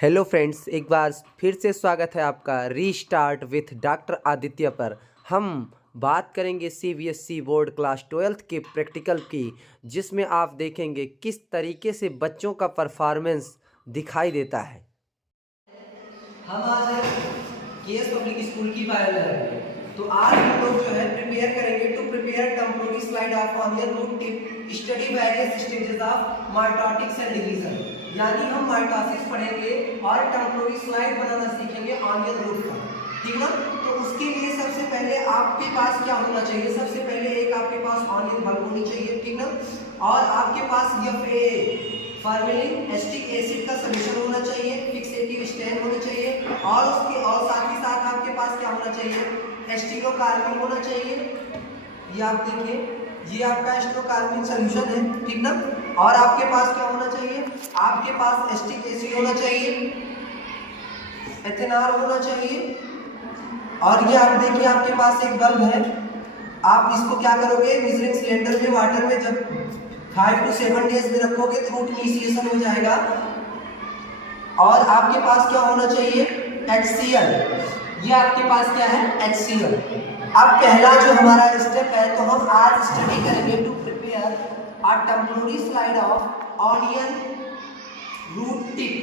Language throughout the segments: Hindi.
हेलो फ्रेंड्स, एक बार फिर से स्वागत है आपका रीस्टार्ट विथ डॉक्टर आदित्य पर। हम बात करेंगे सीबीएसई बोर्ड क्लास 12th के प्रैक्टिकल की, जिसमें आप देखेंगे किस तरीके से बच्चों का परफॉर्मेंस दिखाई देता है। हम आज हैं केएस पब्लिक स्कूल की बायोलॉजी में। तो आज हम लोग जो है प्रिपेयर करेंगे to prepare temporary slide of onion root tip study various stages of mitotics and division. यानी हम माइटोसिस पढ़ेंगे और टेम्पोररी स्लाइड बनाना सीखेंगे ऑनियन रूट का, ठीक ना। तो उसके लिए सबसे पहले आपके पास क्या होना चाहिए? सबसे पहले एक आपके पास ऑनियन बल्ब होनी चाहिए, ठीक ना। और आपके पास फॉर्मेलिन एसिटिक एसिड का सॉल्यूशन होना चाहिए, फिक्सेटिव स्टेन होनी चाहिए और साथ ही साथ आपके पास क्या होना चाहिए? एस्टिलोकार्बिन होना चाहिए। ये आप देखिए, ये आपका एस्टिलोकार्बिन सॉल्यूशन है, ठीक ना। और आपके पास क्या होना चाहिए? आपके पास एसिटिक एसिड होना चाहिए, एथेनॉल होना चाहिए। और ये आप देखिए, आपके पास एक बल्ब है। आप इसको क्या करोगे? मेजरिंग सिलेंडर में वाटर में जब 5 to 7 डेज में रखोगे तो रूट इनिशिएशन हो जाएगा। और आपके पास क्या होना चाहिए? HCl। ये आपके पास क्या है? HCl। अब पहला जो हमारा स्टेप है, तो हम आज स्टडी करेंगे to prepare a temporary slide of onion root tip,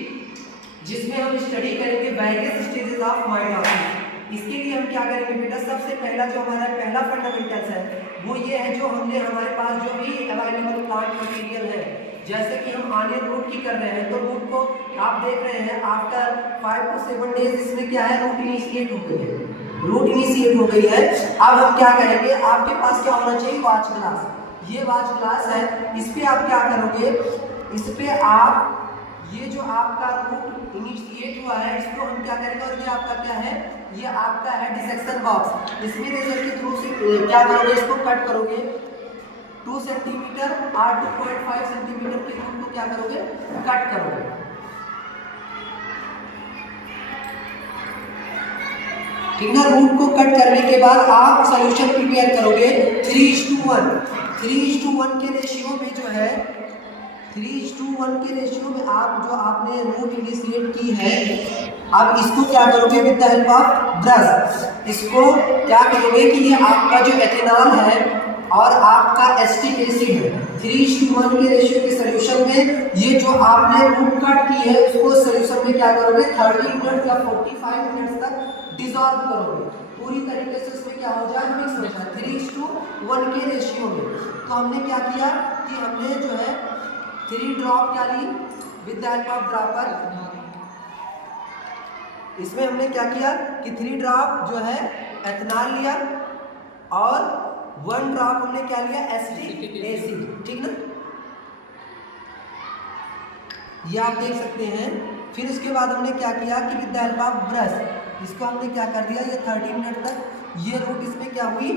जिसमें हम स्टडी करेंगे वेरियस स्टेजेस ऑफ माइटोसिस। इसके लिए हम क्या करेंगे बेटा? सबसे पहला जो हमारा पहला फंडामेंटल्स है वो ये है, जो हमने हमारे पास जो भी अवेलेबल प्लांट मटेरियल है, जैसे कि हम ऑनियन रूट की कर रहे हैं, तो रूट को आप देख रहे हैं आफ्टर 5 to 7 डेज इसमें क्या है? रूट इनिशिएट हो गई है, रूट इनिशिएट हो गई है। अब हम क्या करेंगे? आपके पास क्या होना चाहिए? Watch glass. ये वाच ग्लास है, इस पे आप क्या करोगे? इस पे आप ये जो आपका रूट इनिशिएट हुआ है, इसको हम क्या करेंगे? और ये आपका क्या है? ये आपका है डिसेक्शन बॉक्स। इसमें रेजर के थ्रू से क्या करोगे? इसको कट करोगे 2 सेंटीमीटर और 2.5 सेंटीमीटर के रूट को क्या करोगे? कट करोगे। ठीक है, रूट को कट करने के बाद आप सॉल्यूशन प्रिपेयर करोगे 3:1। 3:1 के रेशियो में जो है, 3:1 के रेशियो में आप जो आपने रूट इनिशिएट की है, अब इसको क्या करोगे? With the help of brush इसको क्या करोगे कि ये आपका जो एथेनॉल है और आपका एसिटिक एसिड है, 3:1 के रेशियो के सॉल्यूशन में ये जो आपने रूट कट की है उसको सॉल्यूशन में क्या करोगे? 30 मिनट या 45 मिनट्स तक डिसॉल्व करोगे। पूरी तरीके से उसमें क्या हो जाए? मिक्स हो जाए 3:1 के रेशियो में। तो हमने क्या किया कि हमने जो है 3 ड्रॉप क्या ली? With the help of dropper इसमें हमने क्या किया कि 3 ड्रॉप जो है एथेनॉल लिया और 1 ड्रॉप हमने क्या लिया? एसिटिक एसिड, ठीक ना। ये आप देख सकते हैं। फिर उसके बाद हमने क्या किया कि with the help of brush इसको हमने क्या कर दिया? ये 30 मिनट तक ये रूट इसमें क्या हुई?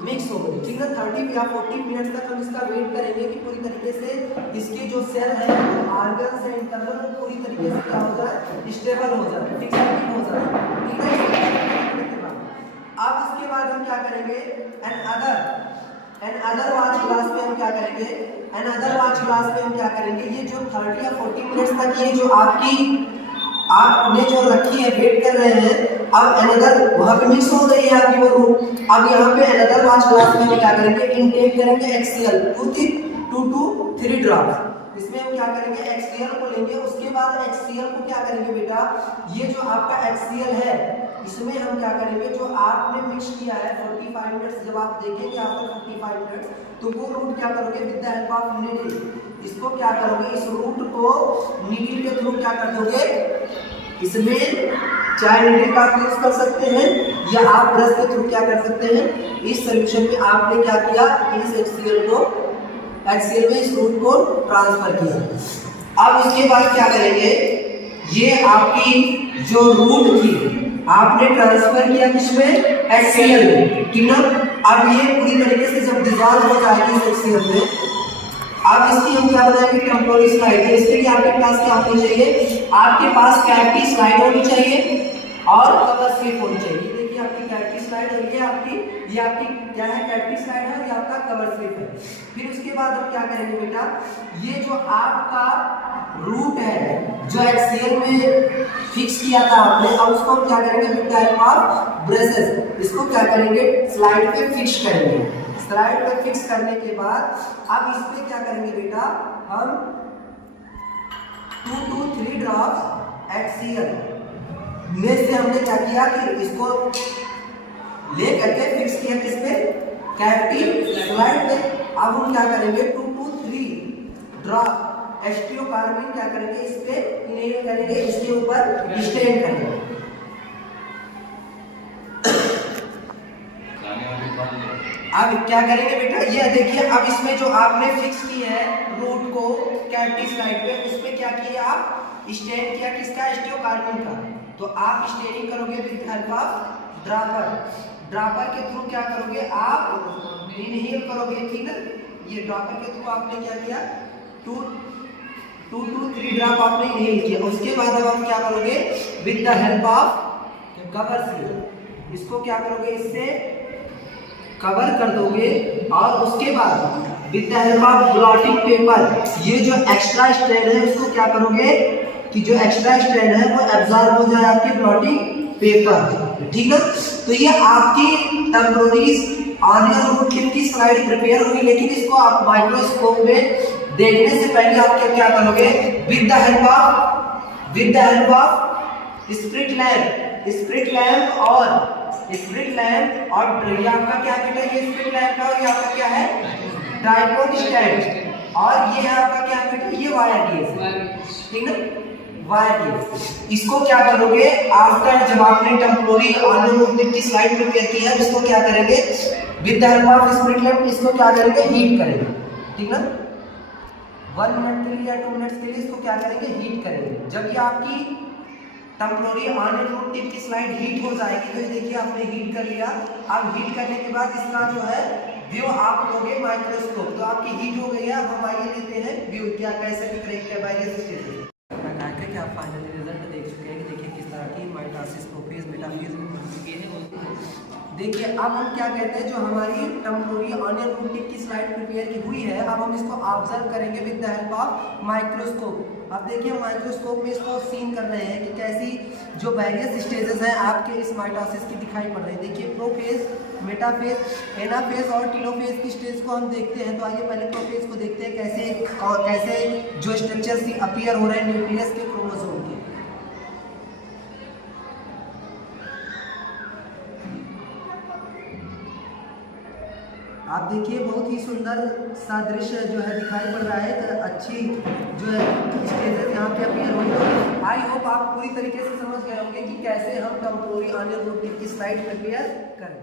मिक्स हो गई, ठीक है। 30 या 40 मिनट तक हम इसका वेट करेंगे कि पूरी तरीके से इसके जो सेल है, ऑर्गन्स है इंटरनल, पूरी तरीके से क्या हो जाए? स्टेबल हो जाए, ठीक है, हो जाए, ठीक है। अब इसके बाद हम क्या करेंगे? अदर वाच क्लास में हम क्या करेंगे? अदर वाच क्लास में हम क्या करेंगे? ये जो 30 या 40 मिनट्स तक ये जो आपने जो रखी है, वेट कर रहे हैं, अब अनदर वहां पे मिक्स हो गई है आपकी वो रूट। अब यहाँ पे अनदर वाच ग्लास में हम क्या करेंगे? इनटेक करेंगे HCl 2 to 3 ड्रॉप। इसमें हम क्या करेंगे? HCl को लेंगे। उसके बाद HCl को क्या करेंगे बेटा? ये जो आपका HCl है इसमें हम क्या करेंगे? जो आपने मिक्स किया है 45 मिनट्स, जब आप देखेंगे आफ्टर 45 मिनट्स, तो वो रूट क्या करोगे? With the help of needle इसको क्या करोगे? इस रूट को नीडल के थ्रू क्या कर दोगे? इसमें चाहे नीडल का आप यूज कर सकते हैं या आप ब्रश के थ्रू क्या कर सकते हैं? इस सॉल्यूशन में आपने क्या किया? इस HCl में इस रूट को ट्रांसफर किया। अब उसके बाद क्या करेंगे? ये आपकी जो रूट थी आपने ट्रांसफर किया किसमें? HCl में, ठीक ना। अब ये पूरी तरीके से जब डिसॉल्व हो जाएगी इस HCl में, अब इसकी हम क्या बनाएंगे? Temporary slide. तो इसके लिए आपके पास क्या होनी चाहिए? आपके पास कैविटी स्लाइड होनी चाहिए और कवर स्लिप होनी चाहिए। देखिए देखिए आपकी कैविटी स्लाइड और ये आपकी क्या है, कैविटी स्लाइड है और ये आपका कवर स्लिप है। फिर उसके बाद हम क्या करेंगे बेटा, ये जो आपका रूट है जो एक्सियल में फिक्स किया था आपने, अब उसको हम क्या करेंगे with the help of braces, इसको क्या करेंगे स्लाइड पे फिक्स करेंगे। स्लाइड पे फिक्स करने के बाद अब इस पे क्या करेंगे बेटा, हम 2 to 3 ड्रॉप्स एक्सियल में से हमने क्या किया कि इसको ले करके फिक्स किया किस पे, कैविटी स्लाइड पे। अब हम क्या करेंगे 2 to 3 ड्रॉप एस्टियोकार्बिन क्या करेंगे इस पे इनहेल करेंगे, इसके ऊपर स्टेन करेंगे। अब क्या करेंगे बेटा, ये देखिए अब इसमें जो आपने फिक्स की है रूट को कैविटी स्लाइड पे, उस पे क्या किया आप स्टेन किया किसका, एस्टियोकार्बिन का। तो आप स्टेनिंग करोगे विद हेल्प ऑफ ड्रॉपर के थ्रू क्या करोगे आप इनहेल करोगे, ठीक है। ये ड्रॉपर के थ्रू आपने क्या किया 2 to 3 ड्रॉप आपने इनहेल किया। उसके बाद अब आप क्या करोगे with the help of cover slip, इसको क्या करोगे इससे कवर कर दोगे और उसके बाद with the help of blotting paper ये जो एक्स्ट्रा स्ट्रेन है उसको क्या करोगे कि जो एक्स्ट्रा स्ट्रेन है वो एब्जॉर्ब हो जाए आपके ब्लॉटिंग पेपर, ठीक है। तो ये आपकी टेम्पोररीज ऑनियन रूट टिप की स्लाइड प्रिपेयर हुई, लेकिन इसको आप माइक्रोस्कोप में देखने से पहले आप क्या करोगे with the help of spirit lamp और ये आपका क्या बेटा, ये स्प्रिट लैंप है और ये आपका क्या है ट्राइपॉड स्टैंड, और ये है आपका क्या बेटा, ये वायर केस, ठीक है वायर केस। इसको क्या करोगे आफ्टर जब आपने टेम्पोररी ऑनियन रूट टिप की स्लाइड प्रिपेयर की है, इसको क्या करेंगे with the help of spirit lamp इसको क्या करेंगे हीट करेंगे, ठीक ना 1 मिनट के लिए या 2 मिनट्स के लिए इसको क्या करेंगे हीट करेंगे। जब ये आपकी टेम्पोररी ऑनियन रूट टिप की स्लाइड हीट हो जाएगी, तो ये देखिए आपने हीट कर लिया। अब हीट करने के बाद इसका जो है व्यू आप लोगे माइक्रोस्कोप, तो आपकी हीट हो गई है। अब हम आइए लेते हैं व्यू क्या कैसे दिख रही है वायरस स्टेज। कि आप फाइनली रिजल्ट देख चुके हैं कि देखिए किस तरह की माइटोसिस प्रोफेज मेटाफेज में बन चुकी है। देखिए अब हम क्या कहते हैं जो हमारी टेम्पोररी ऑनियन रूट टिप की स्लाइड प्रिपेयर की हुई है, अब हम इसको ऑब्जर्व करेंगे with the help of microscope. अब देखिए माइक्रोस्कोप में इसको सीन कर रहे हैं कि कैसी जो वेरियस स्टेजेस हैं आपके इस माइटोसिस की दिखाई पड़ रही है। देखिए प्रोफेज, मेटाफेज, एनाफेज और टीलोफेज की स्टेज को हम देखते हैं। तो आइए पहले प्रोफेज को देखते हैं कैसे जो स्ट्रक्चर्स अपीयर हो रहे हैं न्यूक्लियस के क्रोमोसोम के। आप देखिए बहुत ही सुंदर सा दृश्य जो है दिखाई पड़ रहा है, तो अच्छी जो है स्टेजेस यहाँ पे अपीयर हुई है। आई होप आप पूरी तरीके से समझ गए होंगे कि कैसे हम टेम्पोररी ऑनियन रूट टिप की स्लाइड प्रिपेयर करें।